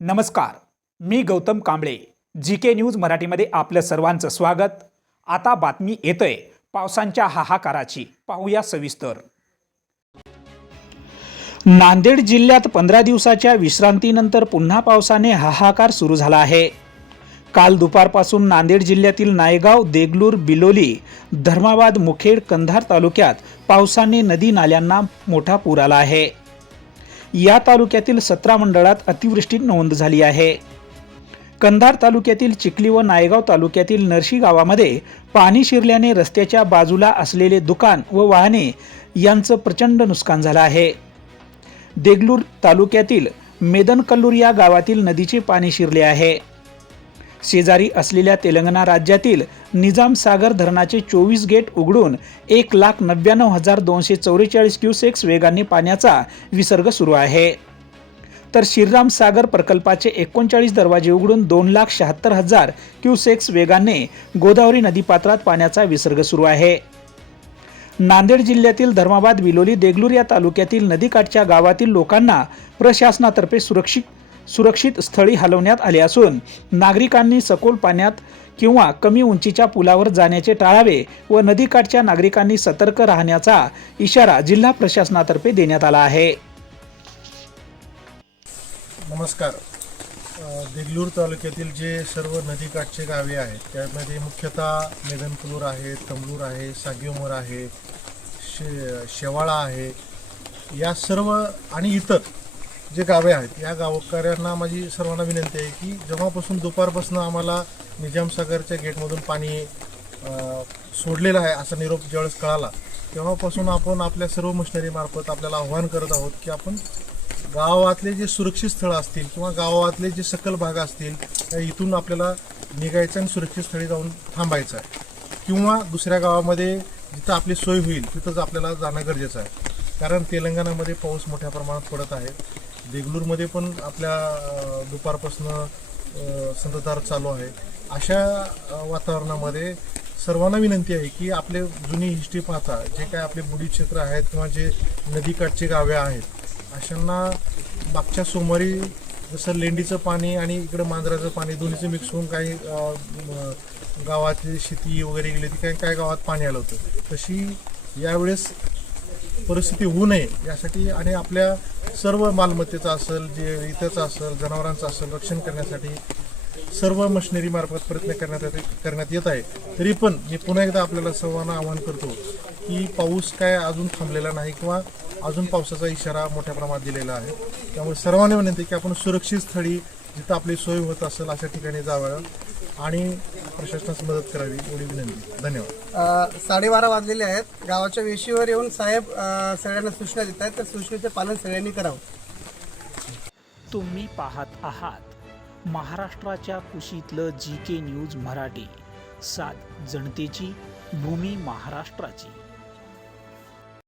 नमस्कार मी Gautam Kamble G K news मराठीमध्ये आपलं सर्वांचं स्वागत. आता बातमी येतोय पावसांच्या हाहाकाराची. पाहूया सविस्तर. नांदेड जिल्ह्यात पंधरा दिवसाच्या विश्रांतीनंतर पुन्हा पावसाने हाहाकार सुरू झाला आहे. काल दुपारपासून नांदेड जिल्ह्यातील नायगाव देगलूर बिलोली धर्माबाद मुखेड कंधार तालुक्यात पावसाने नदी नाल्यांना मोठा पूर आला आहे. या तालुक्यातील सतरा मंडळात अतिवृष्टी नोंद झाली आहे. कंधार तालुक्यातील चिखली व नायगाव तालुक्यातील नरशी गावामध्ये पाणी शिरल्याने रस्त्याच्या बाजूला असलेले दुकान व वाहने यांचं प्रचंड नुकसान झालं आहे. देगलूर तालुक्यातील मेदनकल्लूर या गावातील नदीचे पाणी शिरले आहे. शेजारी असलेल्या तेलंगणा राज्यातील निजाम सागर धरणाचे चोवीस गेट उघडून एक लाख नव्याण्णव हजार दोनशे चौवेचाळीस क्युसेक्स वेगाने पाण्याचा विसर्ग सुरू आहे. तर श्रीराम सागर प्रकल्पाचे एकोणचाळीस दरवाजे उघडून दोन लाख शहात्तर हजार क्युसेक्स वेगाने गोदावरी नदीपात्रात पाण्याचा विसर्ग सुरू आहे. नांदेड जिल्ह्यातील धर्माबाद विलोली देगलूर या तालुक्यातील नदीकाठच्या गावातील लोकांना प्रशासनातर्फे सुरक्षित सुरक्षित स्थळी हलवण्यात आले असून नागरिकांनी सखोल पाण्यात किंवा कमी उंचीच्या पुलावर जाण्याचे टाळावे व नदीकाठच्या नागरिकांनी सतर्क राहण्याचा इशारा जिल्हा प्रशासनातर्फे देण्यात आला आहे. नमस्कार. देगलूर तालुक्यातील जे सर्व नदीकाठचे गावे आहेत त्यामध्ये मुख्यतः मेदनकुलूर आहे तमलूर आहे सागेमोर आहे शे शेवाळा आहे या सर्व आणि इतर जे गावे आहेत या गावकऱ्यांना माझी सर्वांना विनंती आहे की जेव्हापासून दुपारपासून आम्हाला निजामसागरच्या गेटमधून पाणी सोडलेलं आहे असा निरोप ज्यावेळेस कळाला तेव्हापासून आपण आपल्या सर्व मशिनरीमार्फत आपल्याला आव्हान करत आहोत की आपण गावातले जे सुरक्षित स्थळं असतील किंवा गावातले जे सकल भाग असतील त्या इथून आपल्याला निघायचं आणि सुरक्षित स्थळी जाऊन थांबायचं आहे. किंवा दुसऱ्या गावामध्ये जिथं आपली सोय होईल तिथंच आपल्याला जाणं गरजेचं आहे. कारण तेलंगणामध्ये पाऊस मोठ्या प्रमाणात पडत आहे. देगलूरमध्ये पण आपल्या दुपारपासून संततधार चालू आहे. अशा वातावरणामध्ये सर्वांना विनंती आहे की आपले जुनी हिस्ट्री पाहता जे काय आपले बुडी क्षेत्र आहेत किंवा जे नदीकाठची गावे आहेत अशांना मागच्या सोमवारी जसं लेंडीचं पाणी आणि इकडं मांजराचं पाणी दोन्हीचं मिक्स होऊन काही अं, गावातली शेती वगैरे गेली ती काही काय गावात पाणी आलं होतं. तशी यावेळेस परिस्थिती होऊ नये यासाठी आणि आपल्या सर्व मालमत्तेचं असेल जे इथंचं असेल जनावरांचं असेल रक्षण करण्यासाठी सर्व मशिनरी मार्फत प्रयत्न करण्यात येत करण्यात येत आहे. तरी पण मी पुन्हा एकदा आपल्याला सर्वांना आवाहन करतो की पाऊस काय अजून थांबलेला नाही किंवा अजून पावसाचा इशारा मोठ्या प्रमाणात दिलेला आहे. त्यामुळे सर्वांनी विनंती की आपण सुरक्षित स्थळी जिथं आपली सोय होत असेल अशा ठिकाणी जावं. आणि प्रशासनास मदत करावी एवढी विनंती. धन्यवाद. अ, साडेबारा वाजलेले आहेत. गावाच्या वेशीवर येऊन साहेब अ, सगळ्यांना सूचना देत आहेत. त्या सूचनेचे पालन सगळ्यांनी करावं. तुम्ही पाहत आहात महाराष्ट्राच्या कुशीतलं जी के न्यूज मराठी. सात जनतेची भूमी महाराष्ट्राची.